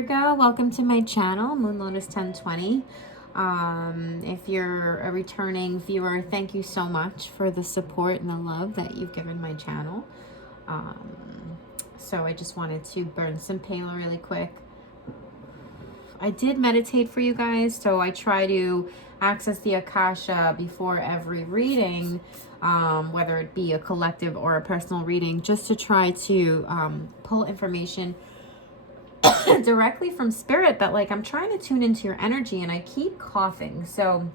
Virgo, welcome to my channel, Moon Lotus 1020. If you're a returning viewer, thank you so much for the support and the love that you've given my channel. So I just wanted to burn some payload really quick. I did meditate for you guys, so I try to access the Akasha before every reading, whether it be a collective or a personal reading, just to try to pull information directly from spirit. But like, I'm trying to tune into your energy and I keep coughing. So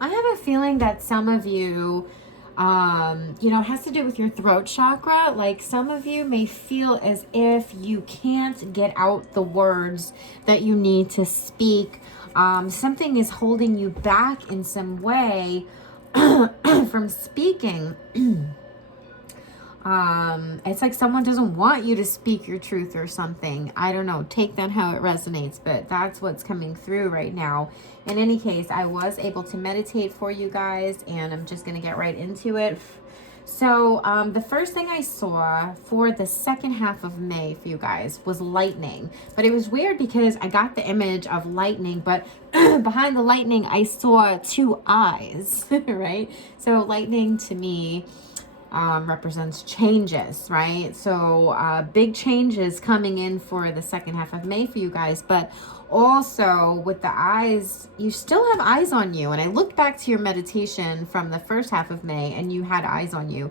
I have a feeling that some of you, it has to do with your throat chakra. Like, some of you may feel as if you can't get out the words that you need to speak. Something is holding you back in some way from speaking. It's like someone doesn't want you to speak your truth or something. I don't know. Take that how it resonates, but that's what's coming through right now. In any case, I was able to meditate for you guys, and I'm just going to get right into it. So the first thing I saw for the second half of May for you guys was lightning. But it was weird because I got the image of lightning, but behind the lightning, I saw two eyes, right? So lightning to me represents changes, right? So big changes coming in for the second half of May for you guys. But also with the eyes, you still have eyes on you. And I looked back to your meditation from the first half of May and you had eyes on you.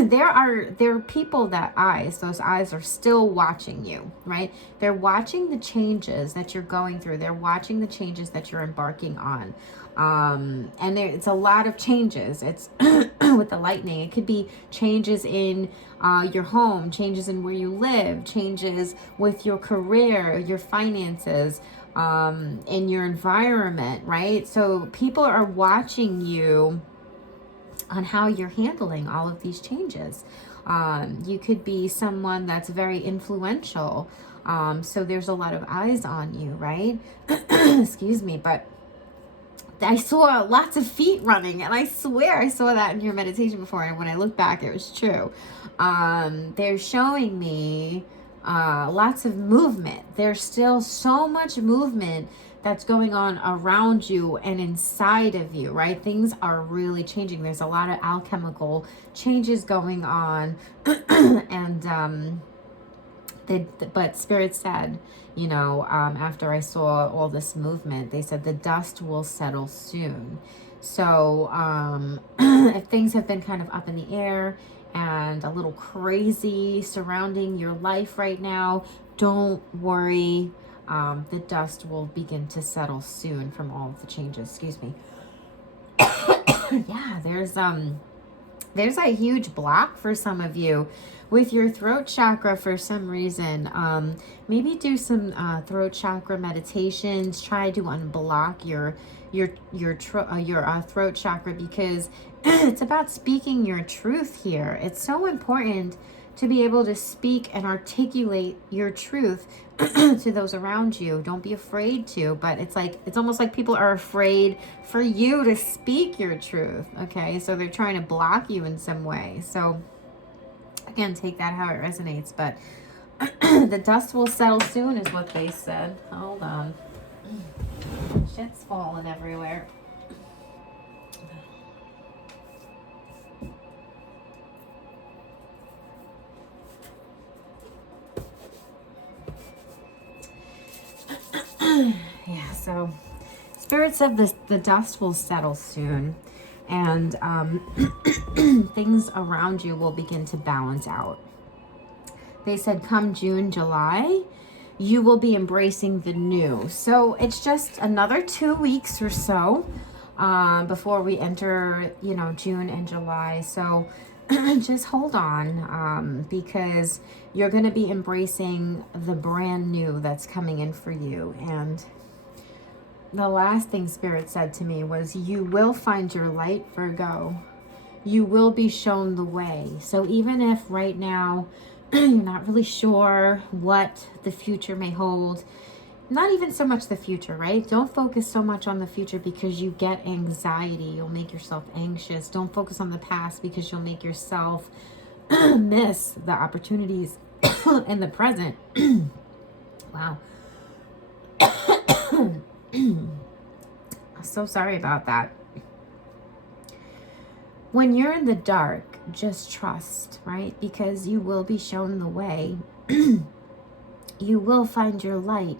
There are people that those eyes are still watching you, right? They're watching the changes that you're going through. They're watching the changes that you're embarking on. And it's a lot of changes. It's with the lightning. It could be changes in your home, changes in where you live, changes with your career, your finances, in your environment, right? So people are watching you on how you're handling all of these changes. You could be someone that's very influential. So there's a lot of eyes on you, right? Excuse me, but I saw lots of feet running, and I swear I saw that in your meditation before, and when I look back, it was true. They're showing me lots of movement. There's still so much movement that's going on around you and inside of you, right? Things are really changing. There's a lot of alchemical changes going on, and but Spirit said, after I saw all this movement, they said the dust will settle soon. So if things have been kind of up in the air and a little crazy surrounding your life right now, don't worry. The dust will begin to settle soon from all of the changes. Excuse me. Yeah, there's a huge block for some of you with your throat chakra for some reason. Maybe do some throat chakra meditations. Try to unblock your throat chakra, because it's about speaking your truth here. It's so important to be able to speak and articulate your truth to those around you. Don't be afraid to, but it's almost like people are afraid for you to speak your truth. Okay, so they're trying to block you in some way. So again, take that how it resonates, but the dust will settle soon is what they said. Hold on. Shit's falling everywhere. Yeah, so Spirit said the dust will settle soon, and things around you will begin to balance out. They said come June, July, you will be embracing the new. So it's just another 2 weeks or so before we enter, June and July. So just hold on, because you're going to be embracing the brand new that's coming in for you. And the last thing Spirit said to me was, you will find your light, Virgo. You will be shown the way. So even if right now you're not really sure what the future may hold, not even so much the future, right? Don't focus so much on the future because you get anxiety. You'll make yourself anxious. Don't focus on the past because you'll make yourself miss the opportunities in the present. Wow. So sorry about that. When you're in the dark, just trust, right? Because you will be shown the way. You will find your light.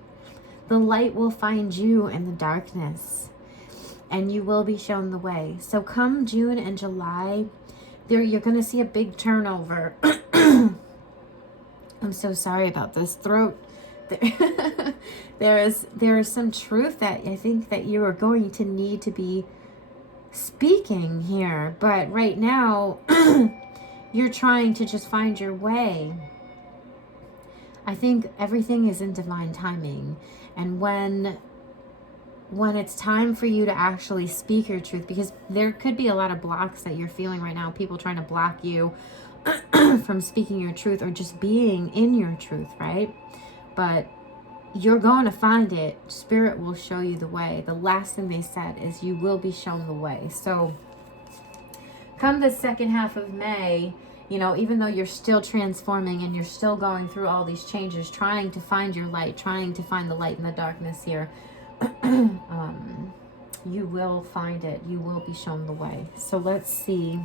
The light will find you in the darkness, and you will be shown the way. So come June and July, you're going to see a big turnover. I'm so sorry about this throat. There is some truth that I think that you are going to need to be speaking here, but right now you're trying to just find your way. I think everything is in divine timing, and when it's time for you to actually speak your truth, because there could be a lot of blocks that you're feeling right now, people trying to block you from speaking your truth or just being in your truth, right? But you're going to find it. Spirit will show you the way. The last thing they said is you will be shown the way. So come the second half of May, you know, even though you're still transforming and you're still going through all these changes, trying to find your light, trying to find the light in the darkness here, you will find it. You will be shown the way. So let's see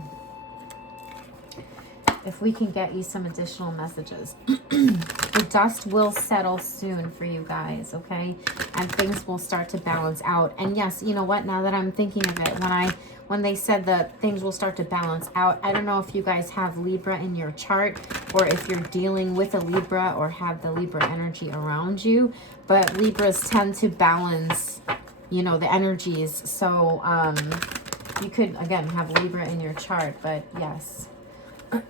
if we can get you some additional messages. The dust will settle soon for you guys, okay? And things will start to balance out. And yes, you know what? Now that I'm thinking of it, when they said that things will start to balance out, I don't know if you guys have Libra in your chart, or if you're dealing with a Libra or have the Libra energy around you, but Libras tend to balance, you know, the energies. So you could, again, have Libra in your chart, but yes.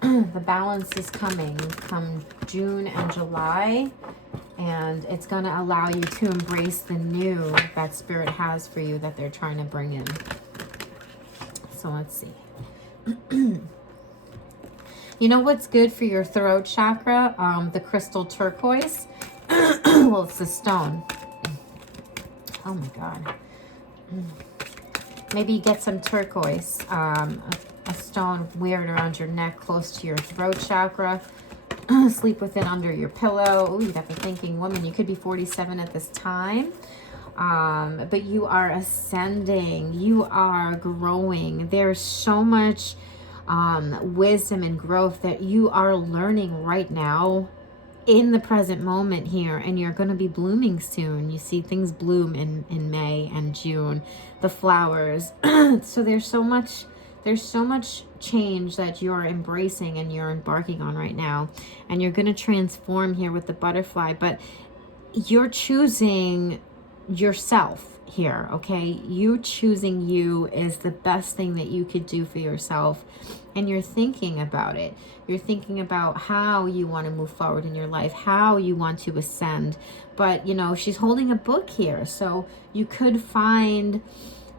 The balance is coming come June and July, and it's going to allow you to embrace the new that Spirit has for you that they're trying to bring in. So let's see. You know what's good for your throat chakra? The crystal turquoise. Well, it's the stone. Oh my God. Maybe get some turquoise. A stone wear it around your neck, close to your throat chakra. Sleep with it under your pillow. Oh, you got the thinking woman. You could be 47 at this time. But you are ascending. You are growing. There's so much wisdom and growth that you are learning right now in the present moment here, and you're going to be blooming soon. You see things bloom in May and June, the flowers. So there's so much change that you're embracing and you're embarking on right now, and you're going to transform here with the butterfly, but you're choosing yourself here, okay? You choosing you is the best thing that you could do for yourself, and you're thinking about it. You're thinking about how you want to move forward in your life, how you want to ascend. But, you know, she's holding a book here, so you could find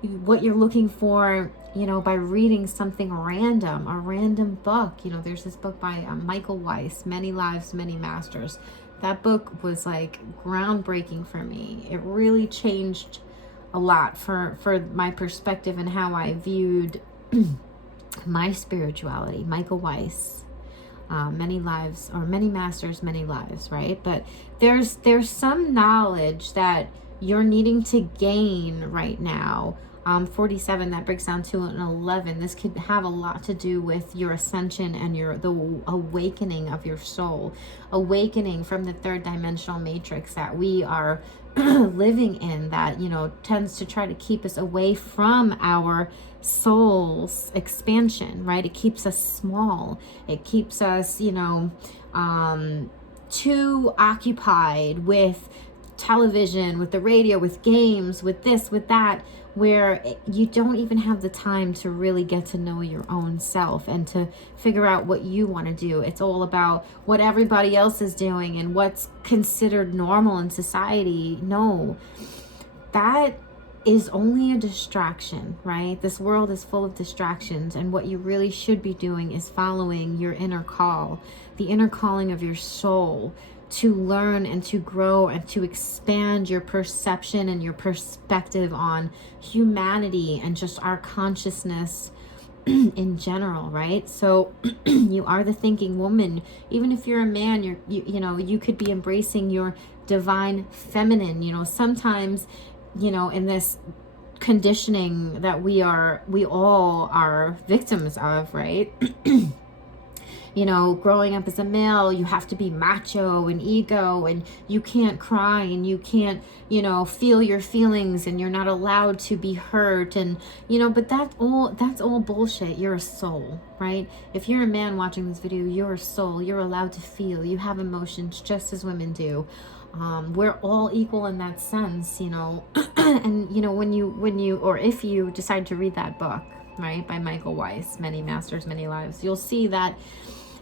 what you're looking for, you know, by reading something random, a random book. You know, there's this book by Michael Weiss, Many Lives, Many Masters. That book was like groundbreaking for me. It really changed a lot for my perspective and how I viewed my spirituality. Michael Weiss, Many Lives, or Many Masters, Many Lives, right? But there's some knowledge that you're needing to gain right now. 47, that breaks down to an 11. This could have a lot to do with your ascension and the awakening of your soul, awakening from the third dimensional matrix that we are living in, that, you know, tends to try to keep us away from our soul's expansion, right? It keeps us small. It keeps us, you know, too occupied with television, with the radio, with games, with this, with that, where you don't even have the time to really get to know your own self and to figure out what you want to do. It's all about what everybody else is doing and what's considered normal in society. No, that is only a distraction, right? This world is full of distractions, and what you really should be doing is following your inner call, the inner calling of your soul, to learn and to grow and to expand your perception and your perspective on humanity and just our consciousness in general, right? So you are the thinking woman. Even if you're a man, you could be embracing your divine feminine. Sometimes, in this conditioning that we all are victims of, right? Growing up as a male, you have to be macho and ego, and you can't cry, and you can't, feel your feelings, and you're not allowed to be hurt. And, but that's all bullshit. You're a soul, right? If you're a man watching this video, you're a soul. You're allowed to feel. You have emotions just as women do. We're all equal in that sense, and, when you, or if you decide to read that book, right, by Michael Weiss, Many Masters, Many Lives, you'll see that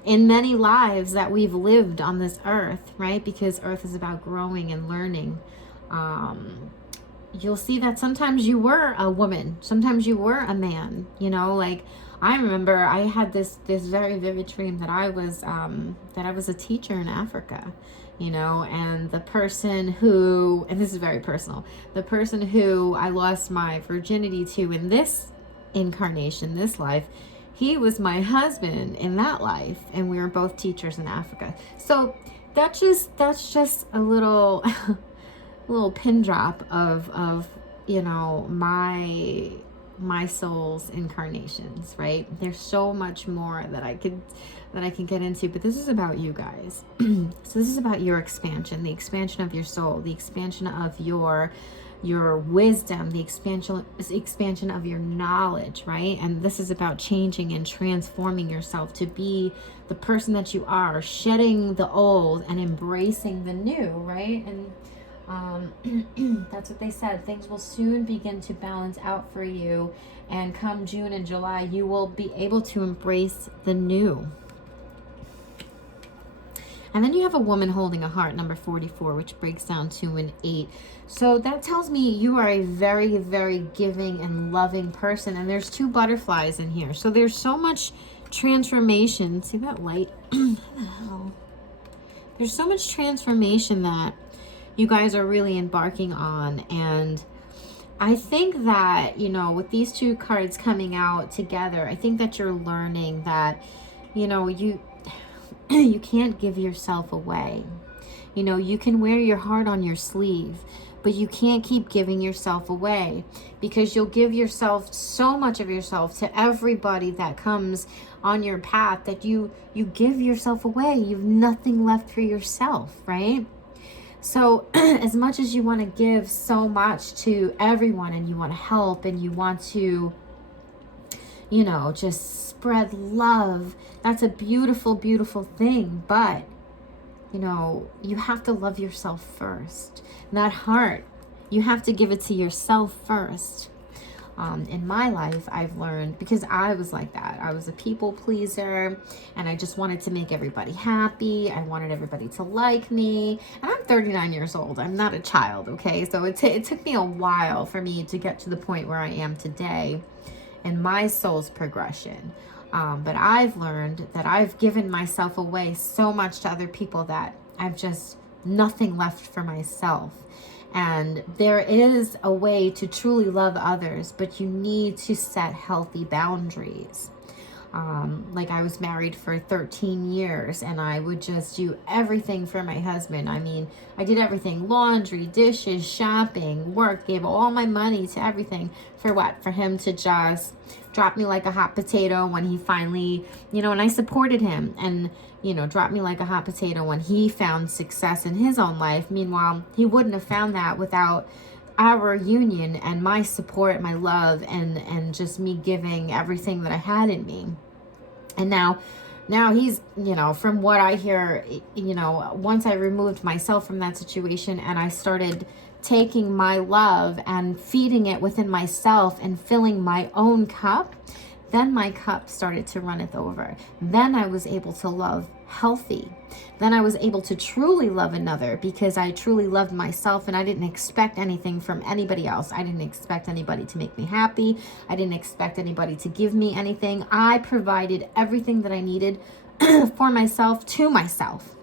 in many lives that we've lived on this earth, right? Because earth is about growing and learning. You'll see that sometimes you were a woman, sometimes you were a man, like I remember I had this very vivid dream that I was a teacher in Africa, and the person who, and this is very personal, the person who I lost my virginity to in this incarnation, this life, he was my husband in that life, and we were both teachers in Africa. So that's just a little pin drop of my soul's incarnations, right? There's so much more that I can get into, but this is about you guys. So this is about your expansion, the expansion of your soul, the expansion of your wisdom, the expansion of your knowledge, right? And this is about changing and transforming yourself to be the person that you are, shedding the old and embracing the new, right? And that's what they said. Things will soon begin to balance out for you, and come June and July, you will be able to embrace the new. And then you have a woman holding a heart, number 44, which breaks down to an 8. So that tells me you are a very, very giving and loving person. And there's 2 butterflies in here. So there's so much transformation. See that light? What the hell? There's so much transformation that you guys are really embarking on. And I think that, with these 2 cards coming out together, I think that you're learning that, you can't give yourself away. You can wear your heart on your sleeve, but you can't keep giving yourself away, because you'll give yourself so much of yourself to everybody that comes on your path that you give yourself away. You've nothing left for yourself, right? So as much as you want to give so much to everyone, and you want to help, and you want to, just spread love, that's a beautiful, beautiful thing. But, you have to love yourself first. That heart, you have to give it to yourself first. In my life, I've learned, because I was like that. I was a people pleaser, and I just wanted to make everybody happy. I wanted everybody to like me. And I'm 39 years old. I'm not a child, okay? So it took me a while for me to get to the point where I am today in my soul's progression. But I've learned that I've given myself away so much to other people that I've just nothing left for myself. And there is a way to truly love others, but you need to set healthy boundaries. Like I was married for 13 years, and I would just do everything for my husband. I mean, I did everything: laundry, dishes, shopping, work, gave all my money to everything. For what? For him to just drop me like a hot potato when he finally, and I supported him, and, dropped me like a hot potato when he found success in his own life. Meanwhile, he wouldn't have found that without our union and my support, my love, and just me giving everything that I had in me. And now he's, from what I hear, once I removed myself from that situation and I started taking my love and feeding it within myself and filling my own cup, then my cup started to runneth over. Then I was able to love healthy. Then I was able to truly love another, because I truly loved myself, and I didn't expect anything from anybody else. I didn't expect anybody to make me happy. I didn't expect anybody to give me anything. I provided everything that I needed for myself to myself.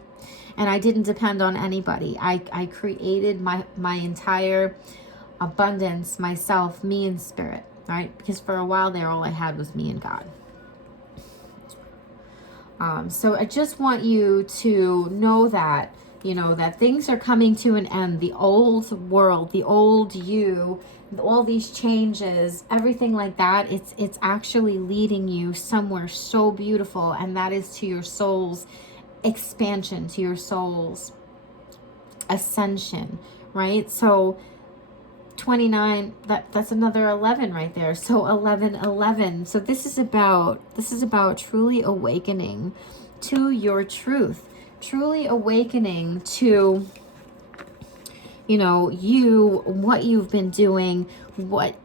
And I didn't depend on anybody. I created my entire abundance myself, me in spirit. right? Because for a while there, all I had was me and God. So I just want you to know that, you know, that things are coming to an end. The old world, the old you, all these changes, everything like that, it's actually leading you somewhere so beautiful, and that is to your soul's expansion, to your soul's ascension, right? So 29, that's another 11 right there. So 11. So this is about truly awakening to your truth, truly awakening to, you know, what you've been doing, what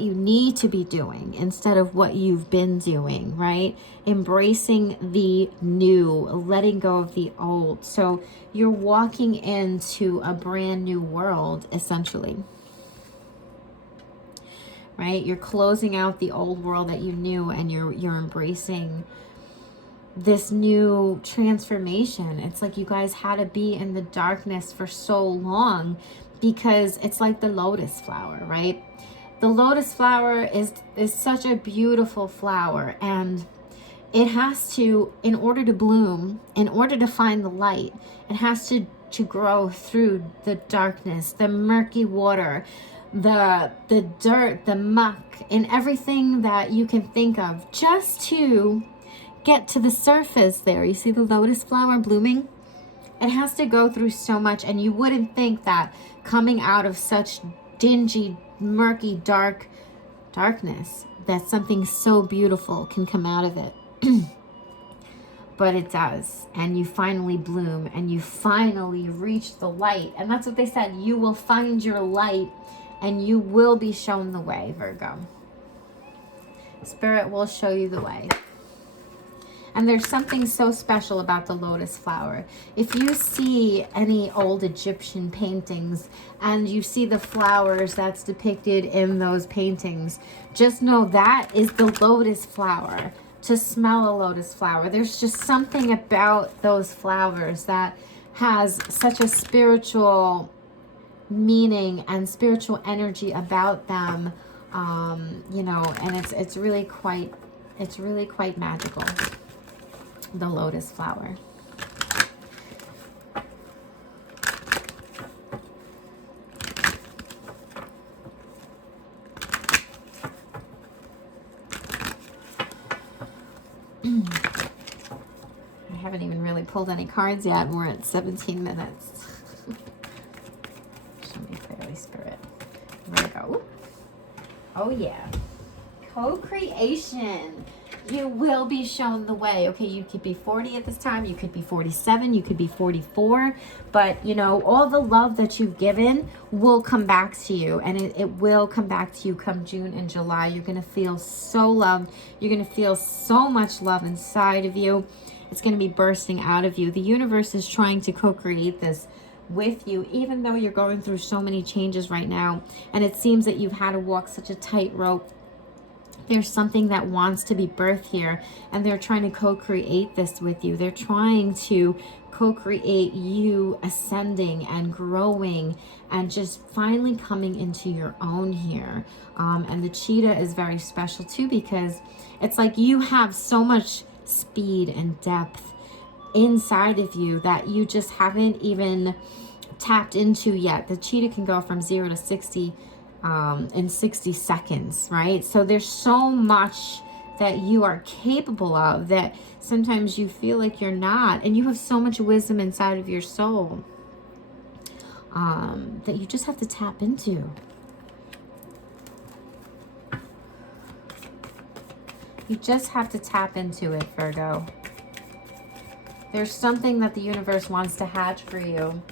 you need to be doing instead of what you've been doing, right? Embracing the new, letting go of the old. So you're walking into a brand new world, essentially. Right? You're closing out the old world that you knew, and you're embracing this new transformation. It's like you guys had to be in the darkness for so long, because it's like the lotus flower, right? The lotus flower is such a beautiful flower, and it has to, in order to bloom, in order to find the light, it has to grow through the darkness, the murky water, the dirt, the muck, and everything that you can think of, just to get to the surface there. You see the lotus flower blooming? It has to go through so much, and you wouldn't think that coming out of such dingy, murky, darkness, that something so beautiful can come out of it. But it does, and you finally bloom, and you finally reach the light. And that's what they said, you will find your light, and you will be shown the way, Virgo. Spirit will show you the way. And there's something so special about the lotus flower. If you see any old Egyptian paintings and you see the flowers that's depicted in those paintings, just know that is the lotus flower. To smell a lotus flower, there's just something about those flowers that has such a spiritual meaning and spiritual energy about them, you know, and it's really quite magical, the lotus flower. I haven't even really pulled any cards yet, and we're at 17 minutes. Show me clearly, Spirit. Virgo. Oh yeah. Co-creation. You will be shown the way. Okay, you could be 40 at this time. You could be 47. You could be 44. But, you know, all the love that you've given will come back to you. And it will come back to you come June and July. You're going to feel so loved. You're going to feel so much love inside of you. It's going to be bursting out of you. The universe is trying to co-create this with you, even though you're going through so many changes right now. And it seems that you've had to walk such a tightrope. There's something that wants to be birthed here, and they're trying to co-create this with you. They're trying to co-create you ascending and growing and just finally coming into your own here. And the cheetah is very special too, because it's like you have so much speed and depth inside of you that you just haven't even tapped into yet. The cheetah can go from 0 to 60 in 60 seconds, right? So there's so much that you are capable of that sometimes you feel like you're not, and you have so much wisdom inside of your soul that you just have to tap into. You just have to tap into it, Virgo. There's something that the universe wants to hatch for you.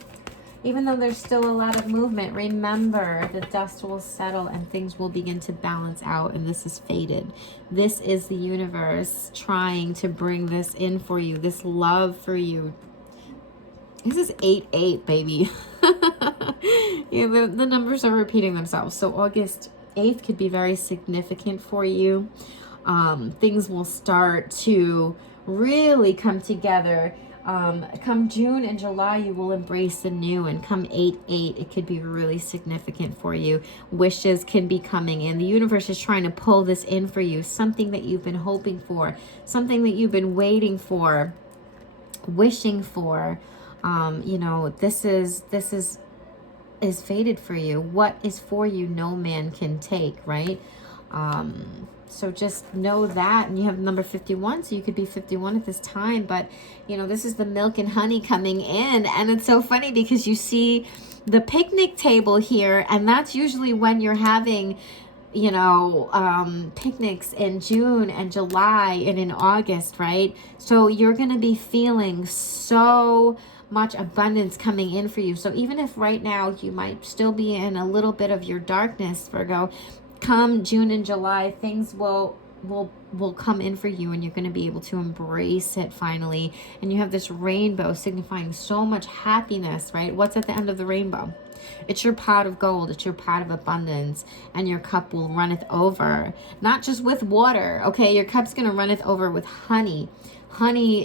Even though there's still a lot of movement, remember the dust will settle and things will begin to balance out, and this is fated. This is the universe trying to bring this in for you, this love for you. This is 8-8, baby. Yeah, the numbers are repeating themselves. So August 8th could be very significant for you. Things will start to really come together. Come June and July, you will embrace the new, and come 8/8, it could be really significant for you. Wishes can be coming in. The universe is trying to pull this in for you, something that you've been hoping for, something that you've been waiting for, wishing for. You know, this is fated for you. What is for you, no man can take, right? So just know that. And you have number 51, so you could be 51 at this time. But, you know, this is the milk and honey coming in. And it's so funny because you see the picnic table here. And that's usually when you're having, you know, picnics in June and July and in August, right? So you're going to be feeling so much abundance coming in for you. So even if right now you might still be in a little bit of your darkness, Virgo, come June and July, things will come in for you, and you're going to be able to embrace it finally. And you have this rainbow signifying so much happiness, right? What's at the end of the rainbow? It's your pot of gold. It's your pot of abundance, and your cup will runneth over. Not just with water, okay? Your cup's going to runneth over with honey. Honey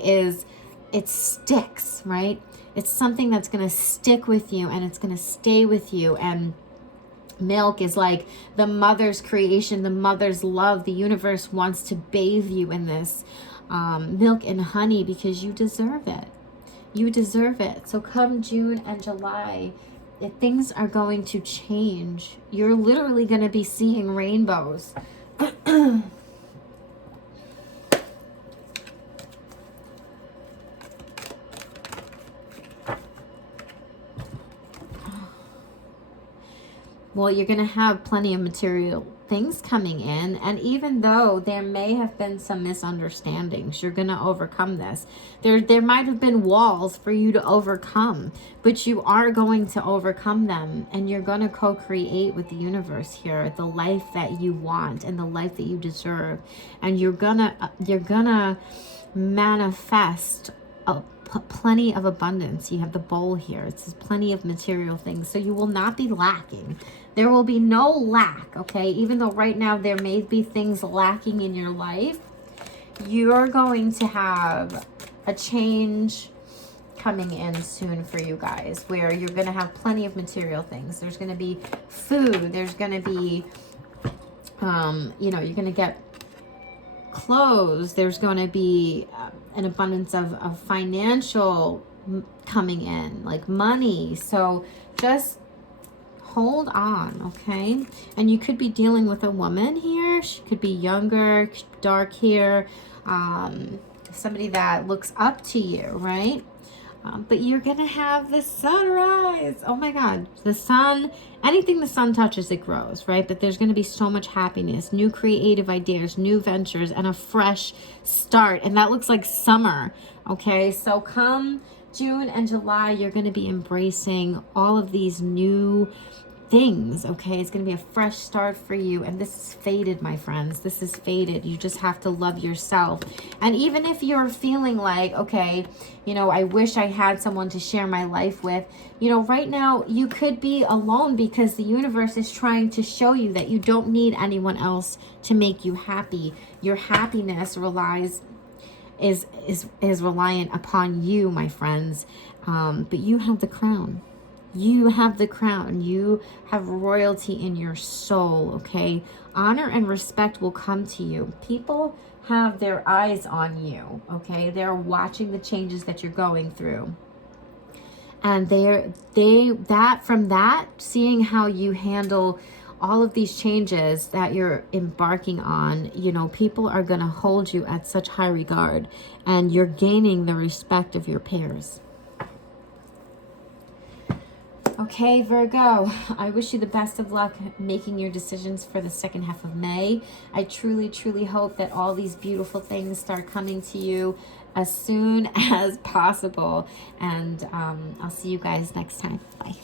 it sticks, right? It's something that's going to stick with you, and it's going to stay with you. And milk is like the mother's creation, the mother's love. The universe wants to bathe you in this milk and honey because you deserve it. You deserve it. So come June and July, things are going to change. You're literally going to be seeing rainbows. Well, you're going to have plenty of material things coming in. And even though there may have been some misunderstandings, you're going to overcome this. There might have been walls for you to overcome, but you are going to overcome them. And you're going to co-create with the universe here the life that you want and the life that you deserve. And you're gonna manifest plenty of abundance. You have the bowl here. It says plenty of material things. So you will not be lacking. There will be no lack, okay? Even though right now there may be things lacking in your life, you're going to have a change coming in soon for you guys, where you're going to have plenty of material things. There's going to be food. There's going to be, you know, you're going to get clothes. There's going to be an abundance of financial coming in, like money. So just hold on, okay? And you could be dealing with a woman here. She could be younger, dark hair, somebody that looks up to you, right? But you're going to have the sunrise. Oh my God. The sun, anything the sun touches, it grows, right? But there's going to be so much happiness, new creative ideas, new ventures, and a fresh start. And that looks like summer, okay? So come June and July, you're going to be embracing all of these new things, okay? It's going to be a fresh start for you. And this is fated, my friends. This is fated. You just have to love yourself. And even if you're feeling like, okay, you know, I wish I had someone to share my life with, you know, right now you could be alone because the universe is trying to show you that you don't need anyone else to make you happy. Your happiness is reliant upon you, my friends. But you have the crown. You have the crown. You have royalty in your soul, okay? Honor and respect will come to you. People have their eyes on you, okay? They're watching the changes that you're going through. And from that, seeing how you handle all of these changes that you're embarking on, you know, people are going to hold you at such high regard, and you're gaining the respect of your peers. Okay, Virgo, I wish you the best of luck making your decisions for the second half of May. I truly, truly hope that all these beautiful things start coming to you as soon as possible. And I'll see you guys next time. Bye.